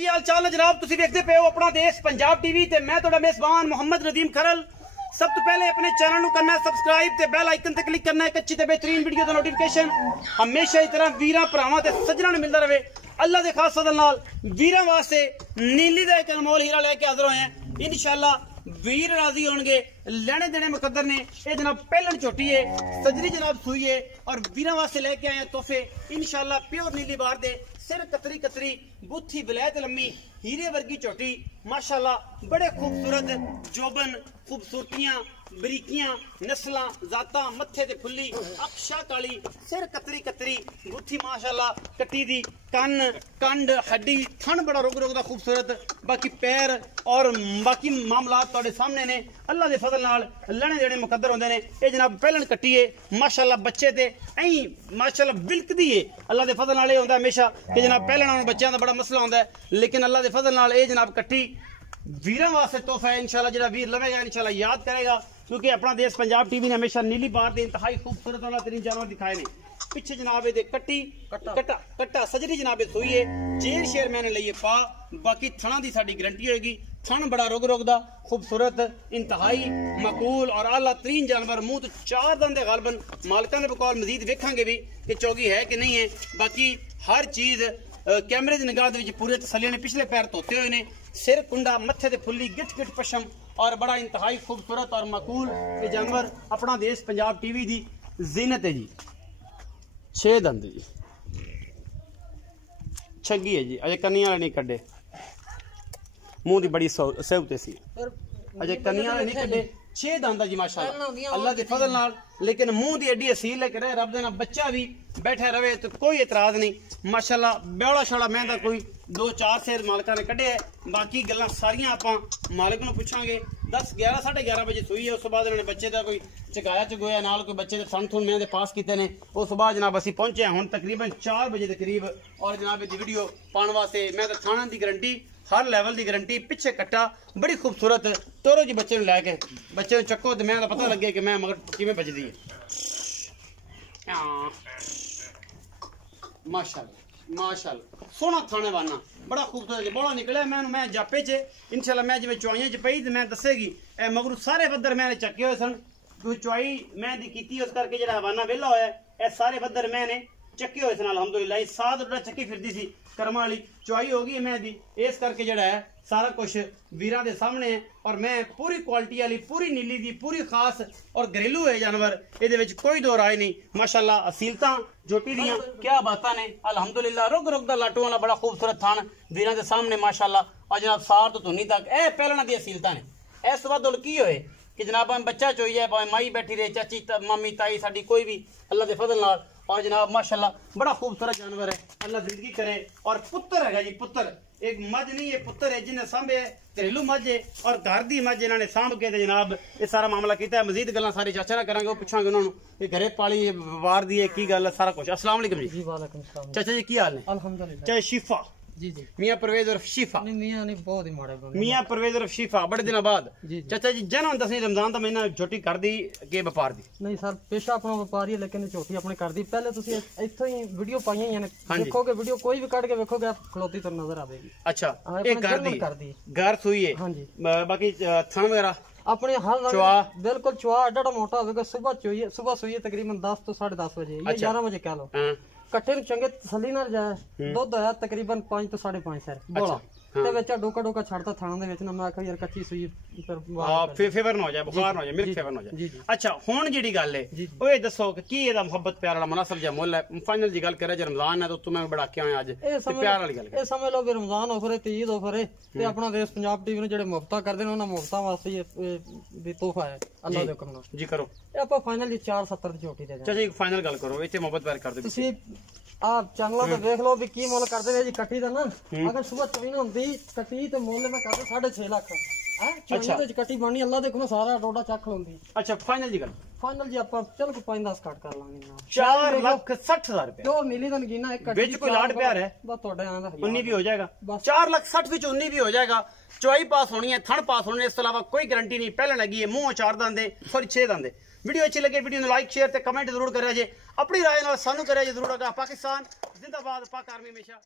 की हाल चाल है जनाब? तुसीं देखदे पे हो अपना देश पंजाब टीवी ते मैं तुहाडा मेज़बान मोहम्मद नदीम खरल। सब तो पहले अपने चैनल को करना है सब्सक्राइब ते बेल आइकन ते क्लिक करना है। एक अच्छी ते बेहतरीन वीडियो का नोटिफिकेशन हमेशा इस तरह वीरां भरावां ते सज्जनां नूं मिलदा रहे। अल्लाह दे खास फज़ल नाल वीरां वास्ते नीली दा एक अनमोल हीरा लेके हाज़र होए हैं। इंशाअल्लाह वीर राजी होंगे। लेने देने मुकद्दर ने ये जनाब पहलन झोटी है, सजरी जनाब सुई है और वीरां वास्ते लेके आए हैं तोहफे। इंशाअल्लाह प्योर नीली बार दे सिर कतरी कतरी बुथी विलायत लम्मी हीरे वर्गी झोटी माशाअल्लाह बड़े खूबसूरत जोबन खूबसूरतियां बरीकियां नस्लां जाता मत्थे ते फुल्ली अक्षा काली सिर कतरी कतरी बुथी माशाअल्लाह कट्टी दी कन कंड हड्डी थन बड़ा रुग रुग दा खूबसूरत। बाकी पैर और बाकी मामलात तुहाडे सामने ने। अल्लाह दे फजल नाल लणे देने मुकद्दर होंदे ने। ये जनाब पहलन कट्टी है माशाअल्लाह बच्चे ते ऐं माशाअल्लाह बिलकदी है। अल्लाह दे फजल नाल ये होंदा हमेशा कि जनाब पहलन बच्चों का बड़ा मसला होंदा है, लेकिन अल्लाह दे फजल नाल ये जनाब कट्टी वीरां वास्ते तोहफा है। इंशाअल्लाह जिहड़ा वीर लवेगा इंशाअल्लाह याद करेगा, क्योंकि अपना देश पंजाब टीवी ने हमेशा नीली बार दे इंतहाई खूबसूरत वाला तरीन जानवर दिखाए ने। पिछे जनाब ये कट्टी कट्टा कट्टा सजरी जनाब सुई है जेर शेर मैंने लिए पा। बाकी थना की साडी गारंटी होगी। थन बड़ा रुग रुग दा खूबसूरत इंतहाई मकूल और आला तरीन जानवर। मुंह तो चार दंदे गालबन मालकां दे बकौल मजीद वेखांगे भी कि चौगी है कि नहीं है। बाकी हर चीज कैमरे की निगाह दे पूरे तसलियां ने। पिछले पैर धोते हुए ने, सिर कुंडा मत्थे ते फुल्ली गिट गिट पशम और बड़ा इंतहाई खूबसूरत और मकूल ये जानवर अपना देश पंजाब टीवी की जीनत है जी। 6 दंद जी, छगी है जी, अजे कन्नियां नहीं कड्डे। मुंह की बड़ी सहूलत सी, अजे कन्नियां नहीं कड्डे। 6 दंद जी माशाअल्लाह अल्लाह के फजल नाल। लेकिन मुंह की एडी असील है कि रब दे नाल बच्चा भी बैठा रहे तो कोई एतराज नहीं माशाअल्लाह। ब्यौला शौला मैं तो कोई 2-4 सेर मालका ने कढ़े है। बाकी गल्लां सारियां आपां मालिक नूं पुछांगे। 10 11 साढ़े 11 बजे सुई है। उस बाद इन्होंने बच्चे का कोई चकाया चगोया नाल कोई बच्चे सन थुन मैं पास किए ने। उस बाद जनाब असीं पहुंचे हुण तकरीबन 4 बजे के करीब और जनाब इहदी वीडियो पाने वास्ते मैं तो थाना की गारंटी हर लैवल की गारंटी। पिछे कट्टा बड़ी खूबसूरत तोरो जी बच्चे लैके बच्चे चक्को तो मैं पता लगे कि मैं मगर किवें बजदी है। माशाअल्लाह माशाअल्लाह सोहना थाने वाना बड़ा खूबसूरत बड़ा निकलिया। मैं जापे च इंशाअल्लाह मैं जिवें चुआइयां च पई तो मैं दसेगी मगर सारे बदर मैंने चक्के हुए सन। क्योंकि चुआई मैं दी कीती उस करके जिहड़ा हवाना वेला होया है सारे बदर मैंने चक्के हुए सन अलहमदुलिल्लाह। साथ उड़ा चक्की फिरदी सी कर्मा वाली चुआई हो गई है मैं दी। इस करके जड़ा है सारा कुछ वीरां दे सामने है और मैं पूरी क्वालिटी वाली पूरी नीली दी पूरी खास और घरेलू है जानवर। ये विच कोई दो राय नहीं माशाअल्लाह। असीलतां जोटी दियां क्या बातां ने अलहमदुलिल्लाह। रुग रुग दा लाटू वाला बड़ा खूबसूरत थान वीरां दे सामने माशाअल्लाह। और जनाब सार तो धुनी तक ए पहलना दी असीलतां ने। इस बाद की होए कि जनाब बच्चा चोई है भावें माई बैठी रहे चाची मामी ताई साडी कोई भी अल्लाह दे फजल नाल। और जनाब माशाअल्लाह बड़ा खूबसूरत जानवर है। अल्लाह जिंदगी करे। और पुत्र है जी पुत्र एक मझ नहीं है पुत्र है जिन्हें सांभे है घरेलू मझ है और घर की मझ इन्होंने सांभ के जनाब ये सारा मामला किया। मजीद गल्लां सारी चाचा ना करांगे पूछांगे उन्होंने कि घरे पाली वार दी है की गल सारा कुछ। अस्सलाम वालेकुम जी। वालेकुम सलाम चाचा जी की हाल है? अल्हम्दुलिल्लाह। चाहे शिफा जी जी मियां परवेज और शिफा मियां नहीं बहुत ही माड़ा मियां परवेज और शिफा बड़े दिनों बाद। चाचा जी जन दसनी रमजान का महीना झोटी कर दी के व्यापार दी? नहीं सर पेशा अपना व्यापारी है लेकिन झोटी अपने कर दी। पहले तुसी इत्थों ही वीडियो पाई हैं देखोगे वीडियो कोई भी कट के देखोगे आप खलोती तो नजर आएगी। अच्छा ये कर दी घर सुई है। हां जी बाकी थन वगैरह अपने हर बिल्कुल चुआ एडा मोटा होगा। सुबह सुई तकरीबन 10 तो 10:30 बजे 11 बजे कह लो। कट्टे चंगे तसली नाल जाए दुध आया तकरीबन 5 तो 5.5 सर बोला ते विच डोका डोका छड़ता थाना दे विच ना। मैं आखिया यार कच्ची सुई फिर फेवर ना हो जाए बुखार ना हो जाए मिल्क फेवर ना हो जाए। अच्छा हुण जेडी गल है ओए दसो कि की एदा मोहब्बत प्यार वाला मुनासिब जा मुल है? फाइनल जी गल करे जे रमजान है तो तुम्हें बड़ा क्या है आज ते प्यार वाली गल ए समझ लो भी रमजान ऑफर है ईद ऑफर है ते अपना देश पंजाब टीवी नु जेडे मुफ्ता करदे ने उन्हां मुफ्ता वास्ते ये तोहफा है अल्लाह दे हुक्म नाल। जी करो ए आपा फाइनल 470 दी झोटी दे। चाचा जी फाइनल गल करो इथे मोहब्बत प्यार कर दो। तुसी आप चैनल पे देख लो भी की मुल करदे ने जी कट्टी दा ना। अगर सुबह चोई ना हुंदी कट्टी ते मुल मैं करदे 6.5 लाख है। चोई ते कट्टी बननी अल्लाह दे हुक्म सारा डोडा चख लौंदी। अच्छा फाइनल जी गल फाइनल जी आप चल को 5-10 कट कर लांगे। 4,60,000 रुपए जो नीली दा नगीना एक कट्टी कोई लाड प्यार है बस तोड़े आंदा 19 भी हो जाएगा। 4,60,000 विच 19 भी हो जाएगा। चौई पास होनी है थन पास होने इस अलावा कोई गारंटी नहीं। पहले लगी है मुंह 4 दंदे सॉरी 6 दंदे। वीडियो अच्छी लगे वीडियो लाइक शेयर ते कमेंट जरूर करें जे अपनी राय नाल सानू करें जे जरूर। पाकिस्तान जिंदाबाद पाक आर्मी हमेशा।